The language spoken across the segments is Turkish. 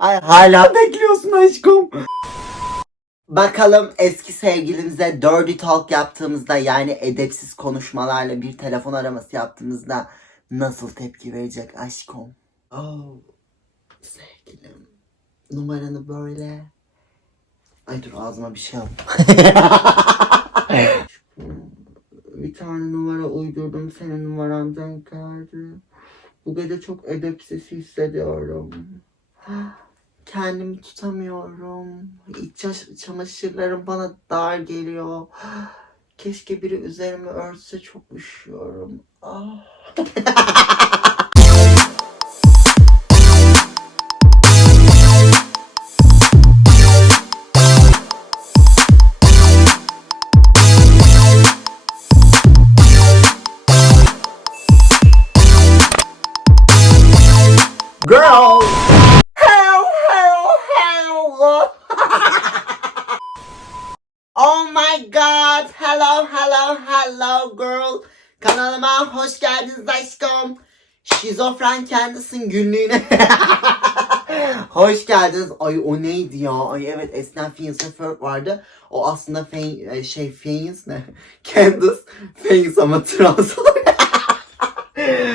Ay hala bekliyorsun aşkım. Bakalım eski sevgilimize dirty talk yaptığımızda yani edepsiz konuşmalarla bir telefon araması yaptığımızda nasıl tepki verecek aşkım? Oh, sevgilim. Numaranı böyle. Ay dur ağzıma bir şey al. bir tane numara uydurdum senin numaran denk geldi. Bu gece çok edepsiz hissediyorum. Kendimi tutamıyorum. İç çamaşırlarım bana dar geliyor. Keşke biri üzerimi örtse çok üşüyorum. Ah. god! Hello, hello, hello girl! Kanalıma hoş geldiniz aşkım. Şizofren kendisin günlüğüne. hoş geldiniz. Ay o neydi ya? Ay evet Phineas and Ferb vardı. O aslında Fe- e, şey Phineas ne? Candace. Phineas ama trans.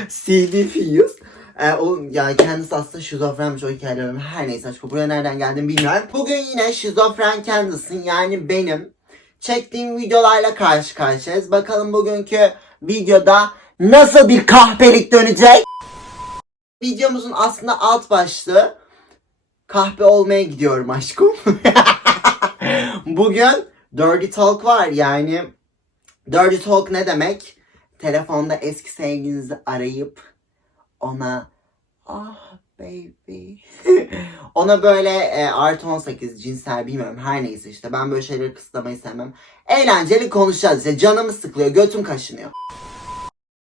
CD Phineas. Ee, o yani kendisi aslında şizofrenmiş o hikayelerim. Her neyse aşkım buraya nereden geldim bilmiyorum. Bugün yine şizofren kendisinin yani benim çektiğim videolarla karşı karşıyayız. Bakalım bugünkü videoda nasıl bir kahpelik dönecek? Videomuzun aslında alt başlığı kahpe olmaya gidiyorum aşkım. Bugün Dirty Talk var yani Dirty Talk ne demek? Telefonda eski sevgilinizi arayıp ona ah baby ona böyle e, artı 18 cinsel bilmiyorum her neyse işte ben böyle şeyleri kısıtlamayı sevmem. Eğlenceli konuşacağız işte canımı sıkılıyor götüm kaşınıyor.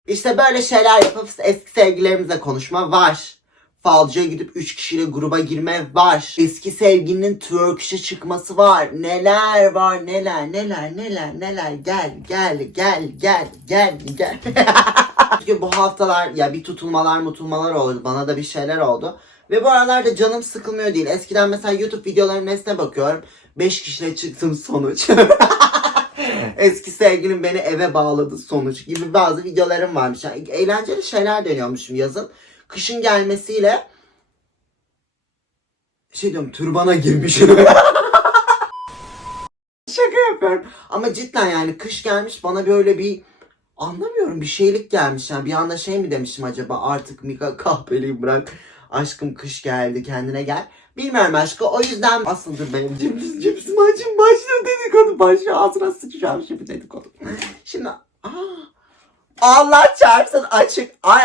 İşte böyle şeyler yapıp eski sevgilerimizle konuşma var. Falcıya gidip 3 kişiyle gruba girme var. Eski sevgilinin twerkişe çıkması var. Neler var neler neler neler neler gel gel gel gel gel gel. Çünkü bu haftalar ya bir tutulmalar mutulmalar oldu. Bana da bir şeyler oldu. Ve bu aralarda canım sıkılmıyor değil. Eskiden mesela YouTube videolarının nesine bakıyorum. 5 kişiyle çıktım sonuç. Eski sevgilim beni eve bağladı sonuç gibi bazı videolarım varmış. Yani eğlenceli şeyler deniyormuşum yazın. Kışın gelmesiyle şey diyorum türbana girmişim. Şaka yapıyorum. Ama cidden yani kış gelmiş bana böyle bir anlamıyorum bir şeylik gelmiş. Yani bir anda şey mi demişim acaba artık Mika kahpeliği bırak. Aşkım kış geldi kendine gel. Bilmiyorum aşkı o yüzden asıldır benim cips, cipsim acım başlıyor dedikodu başlıyor. Ağzına sıçacağım şimdi dedikodu. Şimdi aa, Allah çarpsın açık. Ay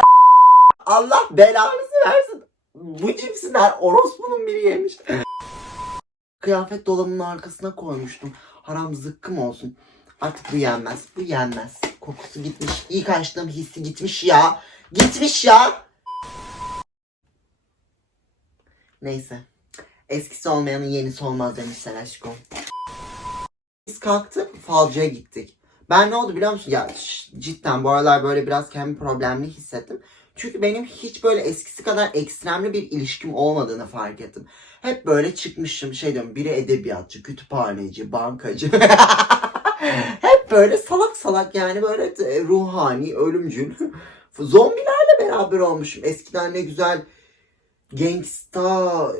Allah belanızı versin. Bu cipsinden orospunun biri yemiş. Kıyafet dolabının arkasına koymuştum. Haram zıkkım olsun. Artık bu yenmez. Bu yenmez. Kokusu gitmiş. İlk açtığım hissi gitmiş ya. Gitmiş ya. Neyse. Eskisi olmayanın yenisi olmaz demişler aşkım. Biz kalktık falcıya gittik. Ben ne oldu biliyor musun? Ya cidden bu aralar böyle biraz kendi problemli hissettim. Çünkü benim hiç böyle eskisi kadar ekstremli bir ilişkim olmadığını fark ettim. Hep böyle çıkmışım şey diyorum biri edebiyatçı, kütüphaneci, bankacı. Hep böyle salak salak yani böyle e, ruhani, ölümcül. Zombilerle beraber olmuşum. Eskiden ne güzel gangsta,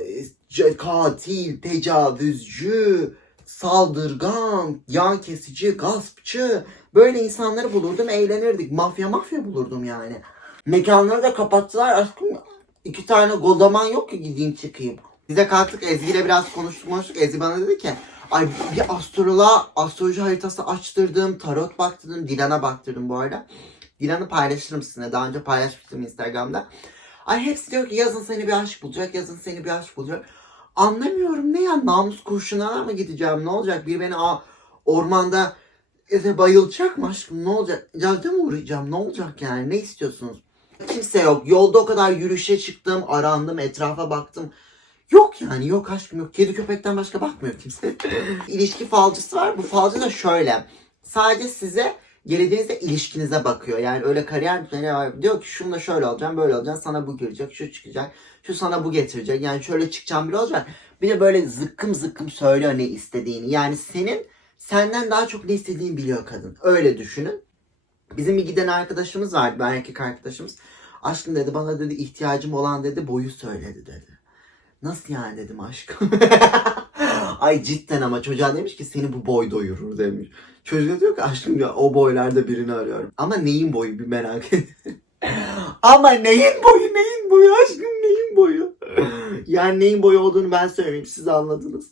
e, katil, tecavüzcü, saldırgan, yan kesici, gaspçı. Böyle insanları bulurdum, eğlenirdik. Mafya mafya bulurdum yani. Mekanları da kapattılar. Aşkım iki tane godaman yok ki gideyim çıkayım. Biz de kalktık Ezgi ile biraz konuştuk konuştuk. Ezgi bana dedi ki ay bir astroloğa astroloji haritası açtırdım. Tarot baktırdım. Dilan'a baktırdım bu arada. Dilan'ı paylaşırım sizinle. Daha önce paylaşmıştım Instagram'da. Ay hepsi diyor ki yazın seni bir aşk bulacak. Yazın seni bir aşk bulacak. Anlamıyorum ne ya namus kurşununa mı gideceğim? Ne olacak? Bir beni a, ormanda e, bayılacak mı aşkım? Ne olacak? Cadde mi uğrayacağım? Ne olacak yani? Ne istiyorsunuz? Kimse yok. Yolda o kadar yürüyüşe çıktım, arandım, etrafa baktım. Yok yani yok aşkım yok. Kedi köpekten başka bakmıyor kimse. İlişki falcısı var. Bu falcı da şöyle. Sadece size Geleceğinizde ilişkinize bakıyor. Yani öyle kariyer planı var. Diyor ki şununla şöyle olacağım, böyle olacağım. Sana bu girecek, şu çıkacak. Şu sana bu getirecek. Yani şöyle çıkacağım biri olacak. Bir de böyle zıkkım zıkkım söylüyor ne istediğini. Yani senin senden daha çok ne istediğini biliyor kadın. Öyle düşünün. Bizim bir giden arkadaşımız vardı, bir erkek arkadaşımız. Aşkım dedi bana dedi ihtiyacım olan dedi boyu söyledi dedi. Nasıl yani dedim aşkım. Ay cidden ama çocuğa demiş ki seni bu boy doyurur demiş. Çocuğa diyor ki aşkım ya o boylarda birini arıyorum. Ama neyin boyu bir merak et. ama neyin boyu neyin boyu aşkım neyin boyu. yani neyin boyu olduğunu ben söyleyeyim siz anladınız.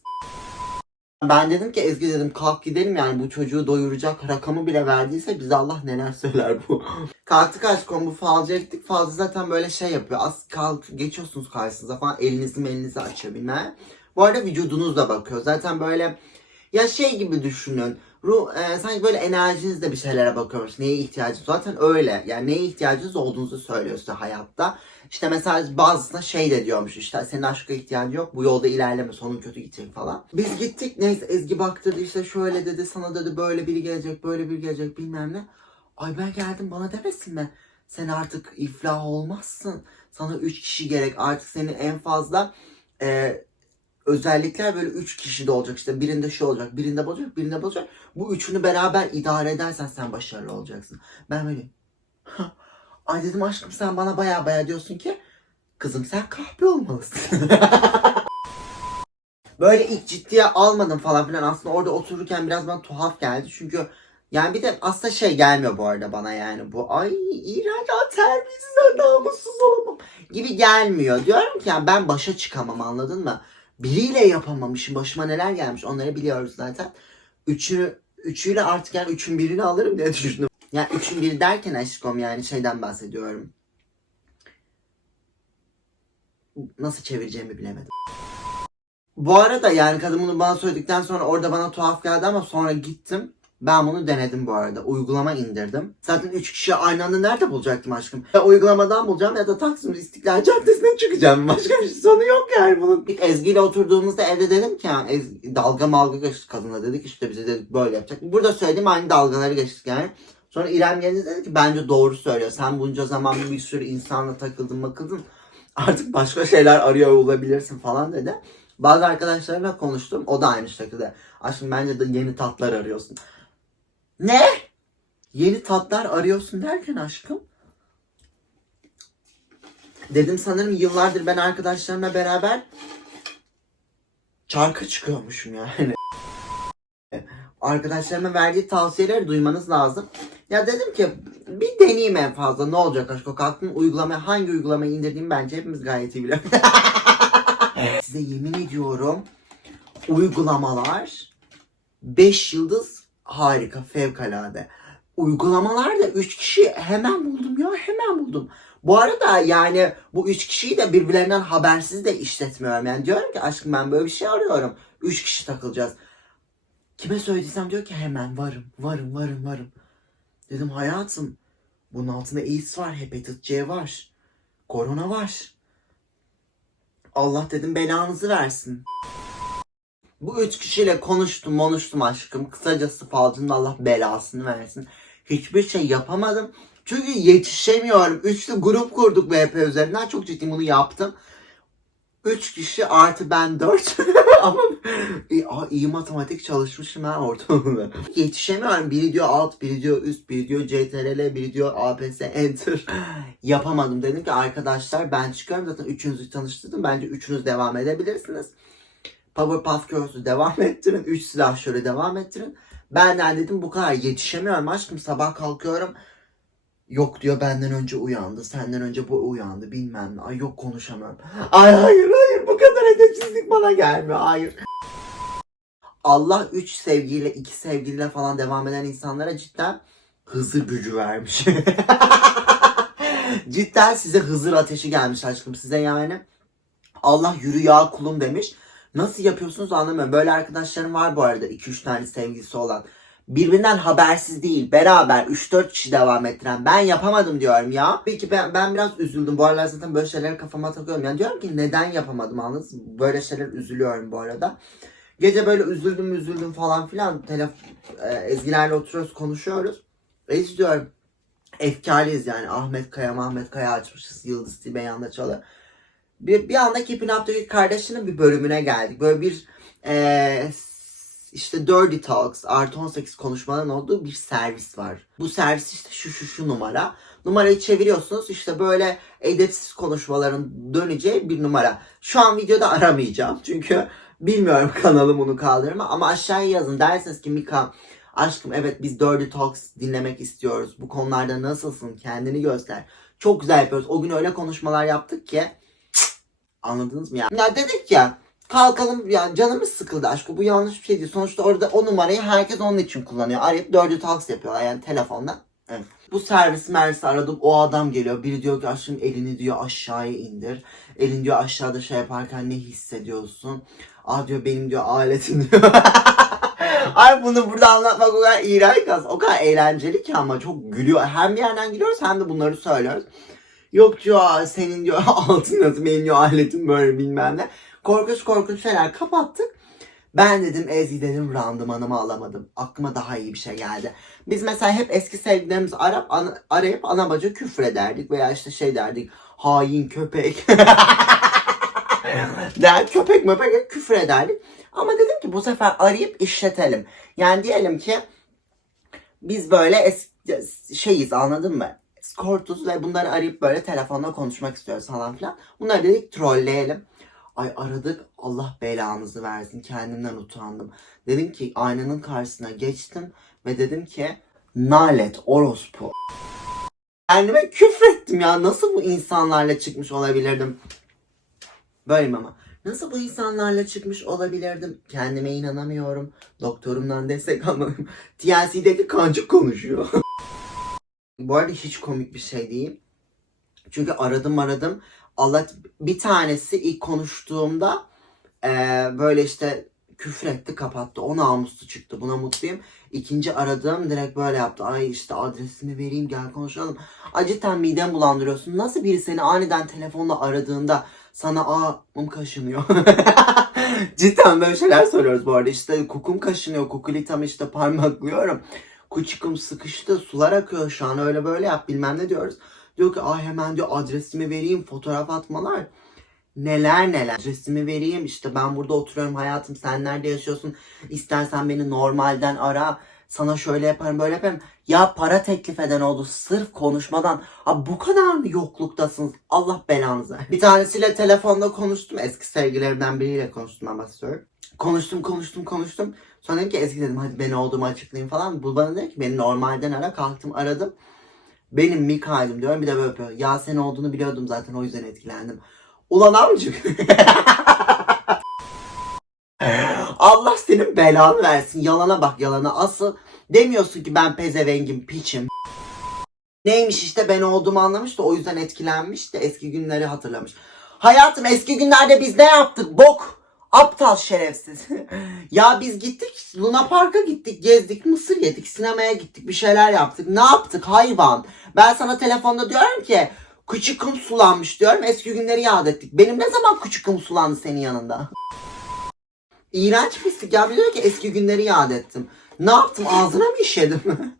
Ben dedim ki Ezgi dedim kalk gidelim yani bu çocuğu doyuracak rakamı bile verdiyse bize Allah neler söyler bu. Kalktık aşkım bu falcıya gittik. Falcı zaten böyle şey yapıyor. Az kalk geçiyorsunuz karşısınıza falan elinizi elinizi açıyor bilmem. Bu arada vücudunuzla bakıyor. Zaten böyle ya şey gibi düşünün. Ruh, e, sanki böyle enerjinizle bir şeylere bakıyormuş. Neye ihtiyacınız Zaten öyle. Yani neye ihtiyacınız olduğunuzu söylüyor size hayatta. İşte mesela bazısına şey de diyormuş işte senin aşka ihtiyacın yok bu yolda ilerleme sonun kötü gidecek falan. Biz gittik neyse Ezgi baktı dedi işte şöyle dedi sana dedi böyle biri gelecek böyle biri gelecek bilmem ne. Ay ben geldim bana demesin mi? Sen artık iflah olmazsın. Sana üç kişi gerek artık senin en fazla e, özellikler böyle üç kişi de olacak işte birinde şu olacak birinde bu olacak birinde bu olacak. Bu üçünü beraber idare edersen sen başarılı olacaksın. Ben böyle Ay dedim aşkım sen bana baya baya diyorsun ki kızım sen kahpe olmalısın. Böyle ilk ciddiye almadım falan filan. Aslında orada otururken biraz bana tuhaf geldi. Çünkü yani bir de aslında şey gelmiyor bu arada bana yani bu ay iğrenç terbiyesiz namussuz olamam gibi gelmiyor. Diyorum ki yani ben başa çıkamam anladın mı? Biriyle yapamamışım başıma neler gelmiş onları biliyoruz zaten. Üçünü, üçüyle artık yani üçün birini alırım diye düşündüm. Yani üçün biri derken aşkım yani şeyden bahsediyorum. Nasıl çevireceğimi bilemedim. Bu arada yani kadın bunu bana söyledikten sonra orada bana tuhaf geldi ama sonra gittim. Ben bunu denedim bu arada. Uygulama indirdim. Zaten 3 kişi aynı anda nerede bulacaktım aşkım? Ya uygulamadan bulacağım ya da Taksim İstiklal Caddesi'ne çıkacağım. Başka bir sonu yok yani bunun. Ezgi ile oturduğumuzda evde dedim ki yani Ez- dalga malga geçtik kadınla dedik işte bize dedik böyle yapacak. Burada söylediğim aynı dalgaları geçtik yani. Sonra İrem gelince dedi ki bence doğru söylüyor. Sen bunca zaman bir sürü insanla takıldın bakıldın. Artık başka şeyler arıyor olabilirsin falan dedi. Bazı arkadaşlarımla konuştum. O da aynı şekilde. Aşkım bence de yeni tatlar arıyorsun. Ne? Yeni tatlar arıyorsun derken aşkım? Dedim sanırım yıllardır ben arkadaşlarımla beraber çarka çıkıyormuşum yani. Arkadaşlarıma verdiği tavsiyeleri duymanız lazım. Ya dedim ki bir deneyeyim en fazla ne olacak aşk o kalktım uygulama hangi uygulamayı indirdiğimi bence hepimiz gayet iyi biliyoruz. Size yemin ediyorum uygulamalar 5 yıldız harika fevkalade. Uygulamalarda 3 kişi hemen buldum ya hemen buldum. Bu arada yani bu 3 kişiyi de birbirlerinden habersiz de işletmiyorum. Yani diyorum ki aşkım ben böyle bir şey arıyorum. 3 kişi takılacağız. Kime söylediysem diyor ki hemen varım, varım, varım, varım. Dedim hayatım bunun altında AIDS var, hepatit C var, korona var. Allah dedim belanızı versin. Bu üç kişiyle konuştum, konuştum aşkım. Kısacası falcının Allah belasını versin. Hiçbir şey yapamadım. Çünkü yetişemiyorum. Üçlü grup kurduk BP üzerinden. Çok ciddi bunu yaptım. Üç kişi artı ben dört. Ama iyi, aa, iyi matematik çalışmışım ha ortamda. Yetişemiyorum. Biri diyor alt, biri diyor üst, biri diyor CTRL, biri diyor APS Enter. Yapamadım. Dedim ki arkadaşlar ben çıkıyorum. Zaten üçünüzü tanıştırdım. Bence üçünüz devam edebilirsiniz. Powerpuff Girls'ü devam ettirin. Üç silah şöyle devam ettirin. Benden dedim bu kadar yetişemiyorum aşkım. Sabah kalkıyorum. Yok diyor benden önce uyandı. Senden önce bu uyandı. Bilmem ne. Ay yok konuşamıyorum. Ay hayır hayır bu kadar edepsizlik bana gelmiyor. Hayır. Allah üç sevgiyle iki sevgiliyle falan devam eden insanlara cidden hızır gücü vermiş. cidden size hızır ateşi gelmiş aşkım size yani. Allah yürü ya kulum demiş. Nasıl yapıyorsunuz anlamıyorum. Böyle arkadaşlarım var bu arada 2-3 tane sevgilisi olan. Birbirinden habersiz değil. Beraber 3-4 kişi devam ettiren. Ben yapamadım diyorum ya. Peki ben, ben biraz üzüldüm. Bu aralar zaten böyle şeyleri kafama takıyorum. Yani diyorum ki neden yapamadım anladınız? Böyle şeyler üzülüyorum bu arada. Gece böyle üzüldüm üzüldüm falan filan. Telef e, Ezgilerle oturuyoruz konuşuyoruz. İzliyorum. Efkarlıyız yani. Ahmet Kaya, Mahmet Kaya açmışız. Yıldız Tilbe yanında çalıyor. Bir, bir anda Keeping Up With kardeşinin bir bölümüne geldik. Böyle bir eee, işte Dirty Talks artı 18 konuşmaların olduğu bir servis var. Bu servis işte şu şu şu numara. Numarayı çeviriyorsunuz işte böyle edepsiz konuşmaların döneceği bir numara. Şu an videoda aramayacağım çünkü bilmiyorum kanalım bunu kaldırır mı ama aşağıya yazın derseniz ki Mika aşkım evet biz Dirty Talks dinlemek istiyoruz. Bu konularda nasılsın kendini göster. Çok güzel yapıyoruz. O gün öyle konuşmalar yaptık ki Anladınız mı ya? Ya dedik ya kalkalım ya canımız sıkıldı aşkım bu yanlış bir şey değil. Sonuçta orada o numarayı herkes onun için kullanıyor. Arayıp dördü taks yapıyorlar yani telefondan. Evet. Bu servis mersi aradım o adam geliyor. Biri diyor ki aşkım elini diyor aşağıya indir. Elin diyor aşağıda şey yaparken ne hissediyorsun? Aa diyor benim diyor aletim diyor. Ay bunu burada anlatmak o kadar iğrenç aslında. O kadar eğlenceli ki ama çok gülüyor. Hem bir yerden gülüyoruz hem de bunları söylüyoruz. Yok diyor "Aa, senin diyor altın nasıl benim diyor aletin böyle bilmem ne. Korkunç korkunç şeyler kapattık. Ben dedim Ezgi dedim randımanımı alamadım. Aklıma daha iyi bir şey geldi. Biz mesela hep eski sevgililerimizi arayıp, ana, arayıp ana bacı küfür ederdik. Veya işte şey derdik. Hain köpek. Der köpek möpek küfür ederdik. Ama dedim ki bu sefer arayıp işletelim. Yani diyelim ki biz böyle es- şeyiz anladın mı? Eskortuz ve bunları arayıp böyle telefonla konuşmak istiyoruz falan filan. Bunları dedik trolleyelim. Ay aradık Allah belanızı versin kendimden utandım. Dedim ki aynanın karşısına geçtim ve dedim ki nalet orospu. Kendime küfrettim ya nasıl bu insanlarla çıkmış olabilirdim. Böyleyim ama. Nasıl bu insanlarla çıkmış olabilirdim? Kendime inanamıyorum. Doktorumdan destek almalıyım. TLC'deki kancık konuşuyor. Bu arada hiç komik bir şey değil. Çünkü aradım aradım. Allah bir tanesi ilk konuştuğumda eee, böyle işte küfür etti kapattı. O namuslu çıktı. Buna mutluyum. İkinci aradığım direkt böyle yaptı. Ay işte adresini vereyim gel konuşalım. Acıten midem bulandırıyorsun. Nasıl biri seni aniden telefonla aradığında sana aa kaşınıyor. Cidden böyle şeyler söylüyoruz bu arada. İşte kukum kaşınıyor. Kukulitam işte parmaklıyorum. Kuçukum sıkıştı. Sular akıyor şu an. Öyle böyle yap bilmem ne diyoruz. Diyor ki ay hemen diyor adresimi vereyim. Fotoğraf atmalar. Neler neler. Adresimi vereyim. işte ben burada oturuyorum hayatım. Sen nerede yaşıyorsun? İstersen beni normalden ara. Sana şöyle yaparım böyle yaparım. Ya para teklif eden oldu sırf konuşmadan. Ha bu kadar mı yokluktasınız? Allah belanızı. Bir tanesiyle telefonda konuştum. Eski sevgilerimden biriyle konuştum ben bahsediyorum. Konuştum konuştum konuştum. Sonra dedim ki Ezgi dedim hadi ben olduğumu açıklayayım falan. Bu bana dedi ki beni normalden ara kalktım aradım. Benim Mikail'im diyorum bir de böyle yapıyor. Ya sen olduğunu biliyordum zaten o yüzden etkilendim. Ulan amcık. Allah senin belanı versin. Yalana bak yalana. Asıl demiyorsun ki ben pezevengim, piçim. Neymiş işte ben olduğumu anlamış da o yüzden etkilenmiş de eski günleri hatırlamış. Hayatım eski günlerde biz ne yaptık? Bok. Aptal şerefsiz. ya biz gittik Luna Park'a gittik, gezdik, mısır yedik, sinemaya gittik, bir şeyler yaptık. Ne yaptık hayvan? Ben sana telefonda diyorum ki küçüküm sulanmış diyorum. Eski günleri yad ettik. Benim ne zaman küçüküm sulandı senin yanında? İğrenç pislik ya. Bir diyor ki eski günleri yad ettim. Ne yaptım? Ağzına mı işedim?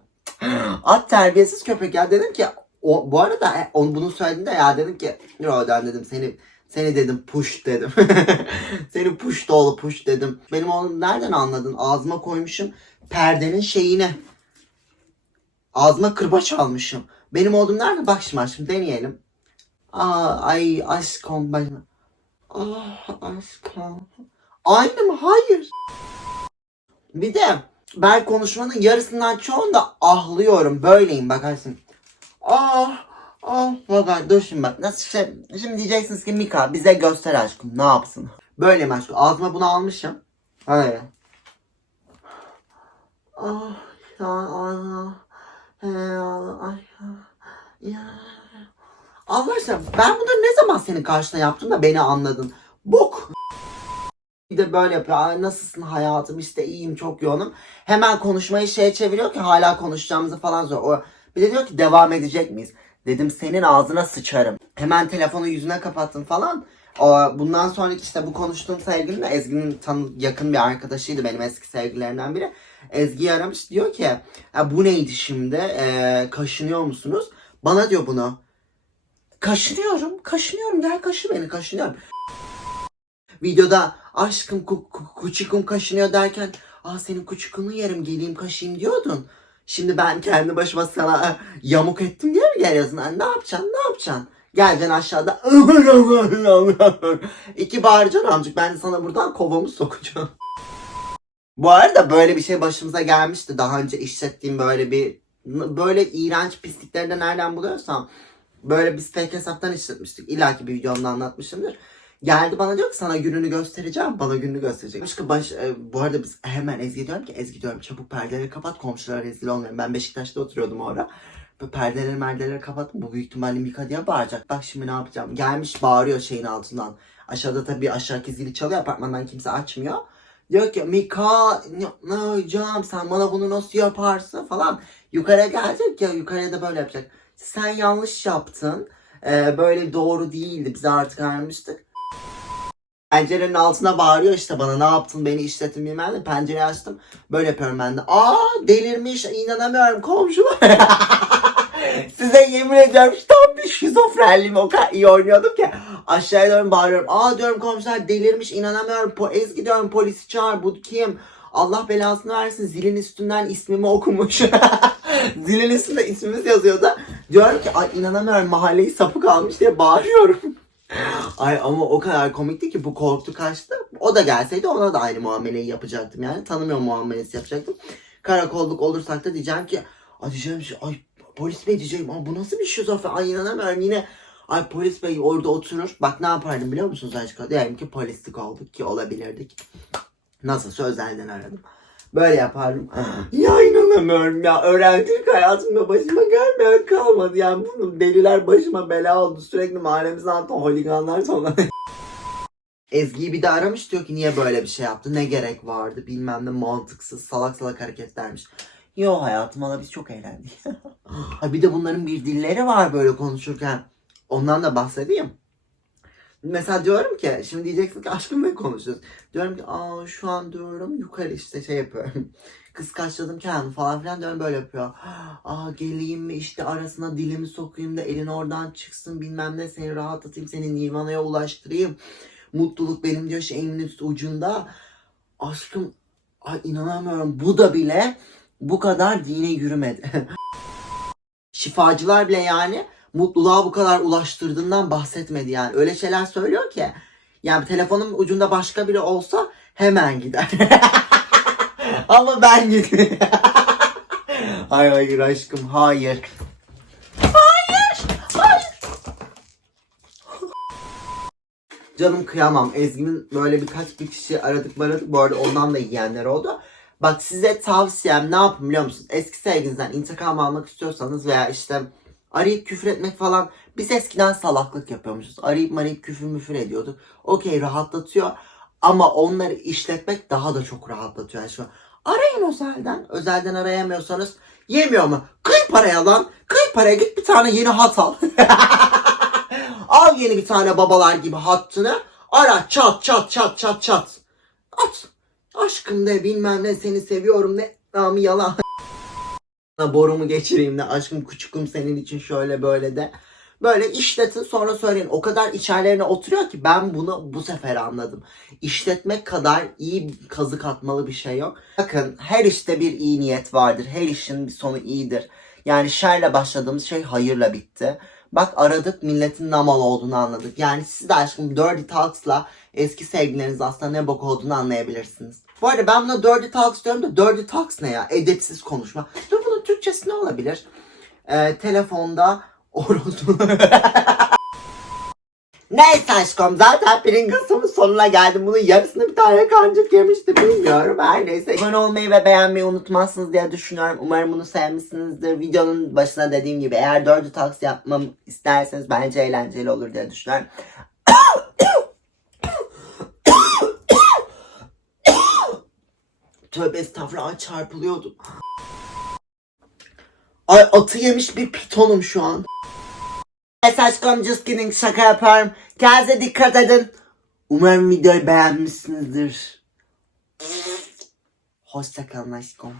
At terbiyesiz köpek ya. Dedim ki o, bu arada e, onu bunu söylediğinde ya dedim ki Rodan dedim seni seni dedim push dedim. seni push dolu push dedim. Benim oğlum nereden anladın? Ağzıma koymuşum perdenin şeyine. Ağzıma kırbaç almışım. Benim oğlum nerede? Bak şimdi aşkım deneyelim. Aa, ay aşkım ben. Ah aşkım. Aynı mı? Hayır. Bir de ben konuşmanın yarısından çoğunda ahlıyorum. Böyleyim bakarsın. Ah ah bakar dur şimdi bak. Nasıl şey. Şimdi diyeceksiniz ki Mika bize göster aşkım ne yapsın. Böyleyim aşkım. Ağzıma bunu almışım. Öyle. Ah ya Allah. Hey Allah. Ya. Allah aşkına ben bunları ne zaman senin karşına yaptım da beni anladın. Bok. Bir de böyle yapıyor. Ay nasılsın hayatım işte iyiyim çok yoğunum. Hemen konuşmayı şeye çeviriyor ki hala konuşacağımızı falan zor. O, bir de diyor ki devam edecek miyiz? Dedim senin ağzına sıçarım. Hemen telefonu yüzüne kapattım falan. Bundan sonraki işte bu konuştuğum sevgilim de Ezgi'nin tanı, yakın bir arkadaşıydı benim eski sevgililerinden biri. Ezgi aramış diyor ki "Ya bu neydi şimdi Ee, kaşınıyor musunuz? Bana diyor bunu. Kaşınıyorum kaşınıyorum gel kaşı beni kaşınıyorum. Videoda aşkım ku, ku, kuçikum kaşınıyor derken aa senin kuçukunu yerim geleyim kaşıyım diyordun. Şimdi ben kendi başıma sana e, yamuk ettim diye mi geliyorsun? Ha, ne yapacaksın ne yapacaksın? Geleceksin aşağıda iki bağıracaksın amcık ben de sana buradan kovamı sokacağım. Bu arada böyle bir şey başımıza gelmişti. Daha önce işlettiğim böyle bir böyle iğrenç pislikleri de nereden buluyorsam böyle biz fake hesaptan işletmiştik. İlla ki bir videomda anlatmışımdır. Geldi bana diyor ki sana gününü göstereceğim. Bana gününü gösterecek. Başka baş, e, bu arada biz hemen Ezgi diyorum ki Ezgi diyorum çabuk perdeleri kapat komşulara rezil olmayalım. Ben Beşiktaş'ta oturuyordum o ara. Böyle perdeleri merdeleri kapattım. Bu büyük ihtimalle Mika diye bağıracak. Bak şimdi ne yapacağım. Gelmiş bağırıyor şeyin altından. Aşağıda tabii aşağıki zili çalıyor. Apartmandan kimse açmıyor. Diyor ki Mika ne, ne hocam sen bana bunu nasıl yaparsın falan. Yukarıya gelecek ya yukarıya böyle yapacak. Sen yanlış yaptın. Ee, böyle doğru değildi. Bize artık vermiştik. Pencerenin altına bağırıyor işte bana ne yaptın beni işletin bilmem ne. Pencereyi açtım. Böyle yapıyorum ben de. Aa delirmiş inanamıyorum komşular. Size yemin ediyorum tam bir şizofrenliğim o kadar iyi oynuyordum ki. Aşağıya doğru bağırıyorum. Aa diyorum komşular delirmiş inanamıyorum. Po Ezgi diyorum polisi çağır bu kim? Allah belasını versin zilin üstünden ismimi okumuş. zilin üstünde ismimiz yazıyordu. Diyorum ki ay inanamıyorum mahalleyi sapık almış diye bağırıyorum. Ay ama o kadar komikti ki bu korktu kaçtı. O da gelseydi ona da aynı muameleyi yapacaktım yani. Tanımıyor muamelesi yapacaktım. Karakolluk olursak da diyeceğim ki ay diyeceğim şey, ay polis bey diyeceğim ay bu nasıl bir şizofren ay inanamıyorum yine ay polis bey orada oturur. Bak ne yapardım biliyor musunuz aşkım? Diyelim ki polislik olduk ki olabilirdik. Nasıl özelden aradım. Böyle yapardım. ya inanamıyorum ya. Öğrencilik hayatımda başıma gelmeyen kalmadı. Yani bunu deliler başıma bela oldu. Sürekli mahallemizin altında holiganlar sonra. Ezgi'yi bir de aramış diyor ki niye böyle bir şey yaptı? Ne gerek vardı? Bilmem ne mantıksız salak salak hareketlermiş. Yo hayatım valla biz çok eğlendik. ha bir de bunların bir dilleri var böyle konuşurken. Ondan da bahsedeyim. Mesela diyorum ki şimdi diyeceksin ki aşkım ne konuşuyoruz? Diyorum ki aa şu an diyorum yukarı işte şey yapıyorum. Kıskaçladım kendimi falan filan diyorum böyle yapıyor. Aa geleyim mi işte arasına dilimi sokayım da elin oradan çıksın bilmem ne seni rahatlatayım seni Nirvana'ya ulaştırayım. Mutluluk benim diyor şeyimin üst ucunda. Aşkım ay inanamıyorum bu da bile bu kadar dine yürümedi. Şifacılar bile yani mutluluğa bu kadar ulaştırdığından bahsetmedi yani. Öyle şeyler söylüyor ki. Yani telefonun ucunda başka biri olsa hemen gider. Ama ben gidiyorum. hayır hayır aşkım hayır. Hayır. Hayır. Canım kıyamam. Ezgi'nin böyle birkaç bir kişi aradık baradık. Bu arada ondan da yiyenler oldu. Bak size tavsiyem ne yapın biliyor musunuz? Eski sevginizden intikam almak istiyorsanız veya işte arayıp küfür etmek falan biz eskiden salaklık yapıyormuşuz. Arayıp marayıp küfür müfür ediyorduk. Okey rahatlatıyor ama onları işletmek daha da çok rahatlatıyor. Yani şu arayın özelden. Özelden arayamıyorsanız yemiyor mu? Kıy paraya lan. Kıy paraya git bir tane yeni hat al. al yeni bir tane babalar gibi hattını. Ara çat çat çat çat çat. At. Aşkım de bilmem ne seni seviyorum ne. Ama yalan. borumu geçireyim de aşkım küçüküm senin için şöyle böyle de. Böyle işletin sonra söyleyin. O kadar içerlerine oturuyor ki ben bunu bu sefer anladım. İşletmek kadar iyi kazık atmalı bir şey yok. Bakın her işte bir iyi niyet vardır. Her işin bir sonu iyidir. Yani şerle başladığımız şey hayırla bitti. Bak aradık milletin namal olduğunu anladık. Yani siz de aşkım Dirty Talks'la eski sevgileriniz aslında ne bok olduğunu anlayabilirsiniz. Bu arada ben buna Dirty Talks diyorum da Dirty Talks ne ya? Edepsiz konuşma. Dur bunun Türkçesi ne olabilir? Ee, telefonda orospu. Neyse aşkım zaten Pringles'ın sonuna geldim. Bunun yarısını bir tane kancık yemişti bilmiyorum. Her neyse. Abone olmayı ve beğenmeyi unutmazsınız diye düşünüyorum. Umarım bunu sevmişsinizdir. Videonun başına dediğim gibi eğer Dirty Talks yapmam isterseniz bence eğlenceli olur diye düşünüyorum. Tövbe estağfurullah çarpılıyordum. Ay atı yemiş bir pitonum şu an. Yes aşkım just kidding şaka yaparım. Kendinize dikkat edin. Umarım videoyu beğenmişsinizdir. Hoşçakalın aşkım.